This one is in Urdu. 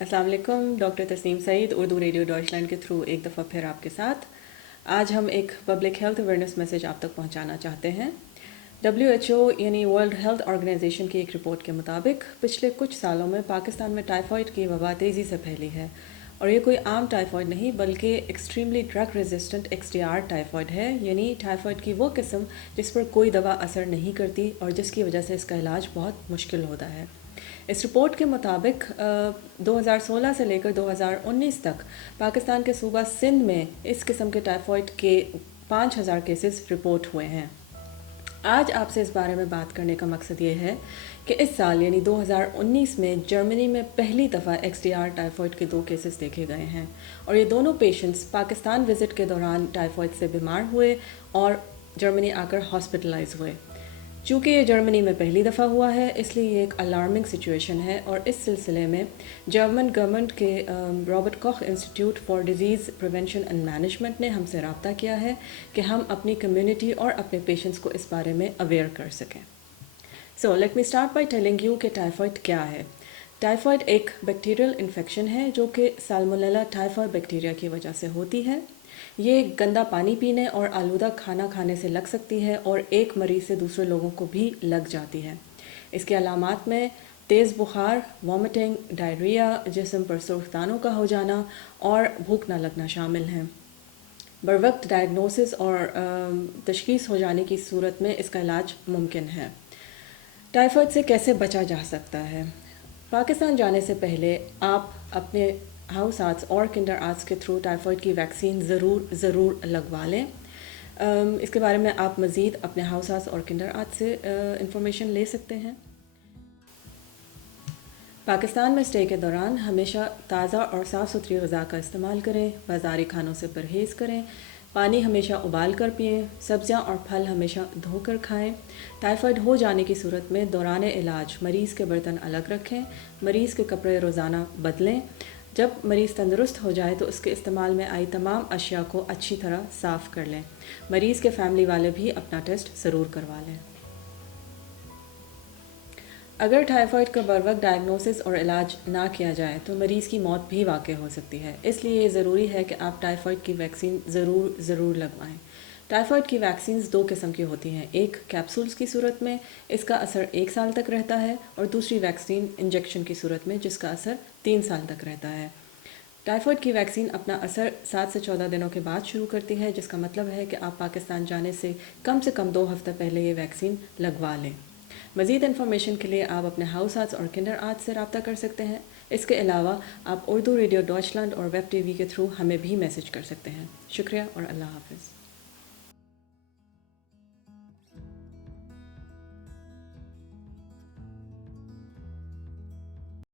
السلام علیکم، ڈاکٹر تسنیم سعید اردو ریڈیو ڈاچلینڈ کے تھرو ایک دفعہ پھر آپ کے ساتھ. آج ہم ایک پبلک ہیلتھ اویئرنیس میسیج آپ تک پہنچانا چاہتے ہیں. WHO یعنی ورلڈ ہیلتھ آرگنائزیشن کی ایک رپورٹ کے مطابق پچھلے کچھ سالوں میں پاکستان میں ٹائیفائڈ کی وبا تیزی سے پھیلی ہے، اور یہ کوئی عام ٹائیفائڈ نہیں بلکہ extremely drug resistant XDR typhoid ہے، یعنی ٹائیفائڈ کی وہ قسم جس پر کوئی دوا اثر نہیں کرتی اور جس کی وجہ سے اس کا علاج بہت مشکل ہوتا ہے. اس رپورٹ کے مطابق 2016 سے لے کر 2019 تک پاکستان کے صوبہ سندھ میں اس قسم کے ٹائیفائڈ کے 5000 کیسز رپورٹ ہوئے ہیں. آج آپ سے اس بارے میں بات کرنے کا مقصد یہ ہے کہ اس سال یعنی 2019 میں جرمنی میں پہلی دفعہ XDR ٹائیفائڈ کے 2 کیسز دیکھے گئے ہیں، اور یہ دونوں پیشنٹس پاکستان وزٹ کے دوران ٹائیفائڈ سے بیمار ہوئے اور جرمنی آ کر ہاسپٹلائز ہوئے. چونکہ یہ جرمنی میں پہلی دفعہ ہوا ہے اس لیے یہ ایک الارمنگ سچویشن ہے، اور اس سلسلے میں جرمن گورنمنٹ کے Robert Koch Institute for Disease Prevention and Management نے ہم سے رابطہ کیا ہے کہ ہم اپنی کمیونٹی اور اپنے پیشنٹس کو اس بارے میں اویئر کر سکیں. So let me start by telling you کہ ٹائیفائڈ کیا ہے. ٹائیفائڈ ایک بیکٹیریل انفیکشن ہے جو کہ سالمونیلا ٹائیفا بیکٹیریا کی وجہ سے ہوتی ہے. یہ گندا پانی پینے اور آلودہ کھانا کھانے سے لگ سکتی ہے اور ایک مریض سے دوسرے لوگوں کو بھی لگ جاتی ہے. اس کے علامات میں تیز بخار، وامٹنگ، ڈائریا، جسم پر سرخ دانوں کا ہو جانا اور بھوک نہ لگنا شامل ہیں. بروقت ڈائگنوسس اور تشخیص ہو جانے کی صورت میں اس کا علاج ممکن ہے. ٹائیفائڈ سے کیسے بچا جا سکتا ہے؟ پاکستان جانے سے پہلے آپ اپنے ہاؤس آرٹس اور کنڈر آرٹس کے تھرو ٹائیفائڈ کی ویکسین ضرور لگوا لیں. اس کے بارے میں آپ مزید اپنے ہاؤس آرٹس اور کنڈر آرٹس سے انفارمیشن لے سکتے ہیں. پاکستان میں اسٹے کے دوران ہمیشہ تازہ اور صاف ستھری غذا کا استعمال کریں، بازاری کھانوں سے پرہیز کریں، پانی ہمیشہ ابال کر پئیں، سبزیاں اور پھل ہمیشہ دھو کر کھائیں. ٹائیفائڈ ہو جانے کی صورت میں دوران علاج مریض کے برتن الگ رکھیں، مریض کے کپڑے روزانہ بدلیں. جب مریض تندرست ہو جائے تو اس کے استعمال میں آئی تمام اشیاء کو اچھی طرح صاف کر لیں. مریض کے فیملی والے بھی اپنا ٹیسٹ ضرور کروا لیں. اگر ٹائیفائڈ کا بروقت ڈائگنوسس اور علاج نہ کیا جائے تو مریض کی موت بھی واقع ہو سکتی ہے. اس لیے یہ ضروری ہے کہ آپ ٹائیفائڈ کی ویکسین ضرور لگوائیں. ٹائیفائڈ کی ویکسینز 2 قسم کی ہوتی ہیں، ایک کیپسولز کی صورت میں اس کا اثر 1 سال تک رہتا ہے، اور دوسری ویکسین انجیکشن کی صورت میں جس کا اثر 3 سال تک رہتا ہے. ٹائیفائڈ کی ویکسین اپنا اثر 7 سے 14 دنوں کے بعد شروع کرتی ہے، جس کا مطلب ہے کہ آپ پاکستان جانے سے کم 2 ہفتہ پہلے یہ ویکسین لگوا لیں. مزید انفارمیشن کے لیے آپ اپنے ہاؤس آرٹس اور کنڈر آرٹس سے رابطہ کر سکتے ہیں. اس کے علاوہ آپ اردو ریڈیو ڈاچلینڈ اور ویب TV کے تھرو ہمیں بھی میسج کر سکتے ہیں. شکریہ اور اللہ حافظ.